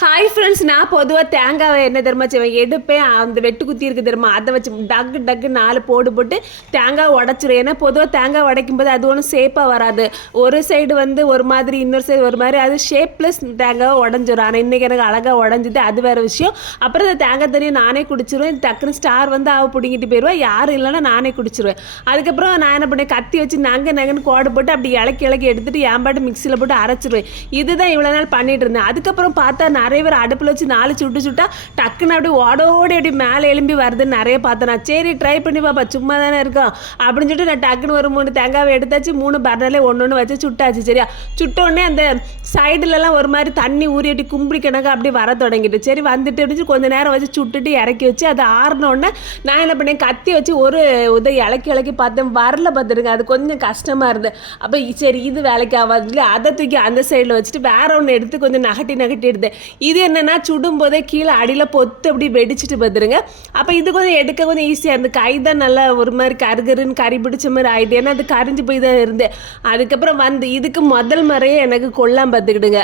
Hi friends நான் பொதுவாக தேங்காவை என்ன தெரியுமா செய்வேன்? எடுப்பேன் அந்த வெட்டு குத்தி இருக்கு தெரியுமா? அதை வச்சு டக்கு டக்கு நாலு போடு போட்டு தேங்காய் உடச்சிரும் ஏன்னா பொதுவாக தேங்காய் உடைக்கும் போது அது ஒன்றும் ஷேப்பாக வராது. ஒரு சைடு வந்து ஒரு மாதிரி இன்னொரு சைடு ஒரு மாதிரி அது ஷேப்லெஸ் தேங்காவை உடஞ்சிரும். ஆனால் இன்றைக்கி எனக்கு அழகாக உடஞ்சிது அது வேறு விஷயம். அப்புறம் இந்த தேங்காய் தண்ணியை நானே குடிச்சிருவேன். டக்குன்னு ஸ்டார் வந்து அவள் பிடிங்கிட்டு போயிடுவேன் யாரும் இல்லைன்னா நானே குடிச்சிருவேன். அதுக்கப்புறம் நான் என்ன பண்ணேன்? கத்தி வச்சு நங்க நங்கன்னு கோடு போட்டு அப்படி இலக்கி இலக்கி எடுத்துகிட்டு என் பாட்டு மிக்சியில் போட்டு அரைச்சிருவேன். இதுதான் இவ்வளோ நாள் பண்ணிகிட்டு இருந்தேன். அதுக்கப்புறம் பார்த்தா நிறைய பேர் அடுப்பில் வச்சு நாலு சுட்டு சுட்டா டக்குன்னு அப்படி ஓடோடி அப்படி மேலே எலும்பி வருதுன்னு நிறைய பார்த்தேன். நான் சரி ட்ரை பண்ணி பாப்பா சும்மா தானே இருக்கோம் அப்படின்னு சொல்லிட்டு நான் டக்குன்னு ஒரு மூணு தேங்காவை எடுத்தாச்சு மூணு பர்னர்லேயே ஒன்று ஒன்று வச்சு சுட்டாச்சு சரியா? சுட்டோடனே அந்த சைடுலலாம் ஒரு மாதிரி தண்ணி ஊறி அப்படி கும்பிடி கிணக்க அப்படி வர தொடங்கிட்டு சரி வந்துட்டு அப்படின்னு கொஞ்ச நேரம் வச்சு சுட்டுட்டு இறக்கி வச்சு அதை ஆறினோடனே நான் என்ன பண்ணேன் கத்தி வச்சு ஒரு உதை இலக்கி இலக்கி பார்த்தேன். வரல பார்த்துருங்க அது கொஞ்சம் கஷ்டமாக இருந்தது. அப்போ சரி இது வேலைக்கு ஆகாது இல்லை அதை தூக்கி அந்த சைடில் வச்சுட்டு வேற ஒன்று எடுத்து கொஞ்சம் நகட்டி நகட்டி எடுத்தேன் இது என்னென்னா சுடும்போதே கீழே அடியில் பொத்து அப்படி வெடிச்சிட்டு பார்த்துருங்க அப்போ இது கொஞ்சம் எடுக்க கொஞ்சம் ஈஸியாக இருந்து கை தான் நல்லா ஒரு மாதிரி கருகருன்னு கறி பிடிச்ச மாதிரி ஆகிட்டு ஏன்னா அது கரிஞ்சு போய் தான் இருந்தேன் அதுக்கப்புறம் வந்து இதுக்கு முதல் முறையே எனக்கு கொல்லாம் பார்த்துக்கிடுங்க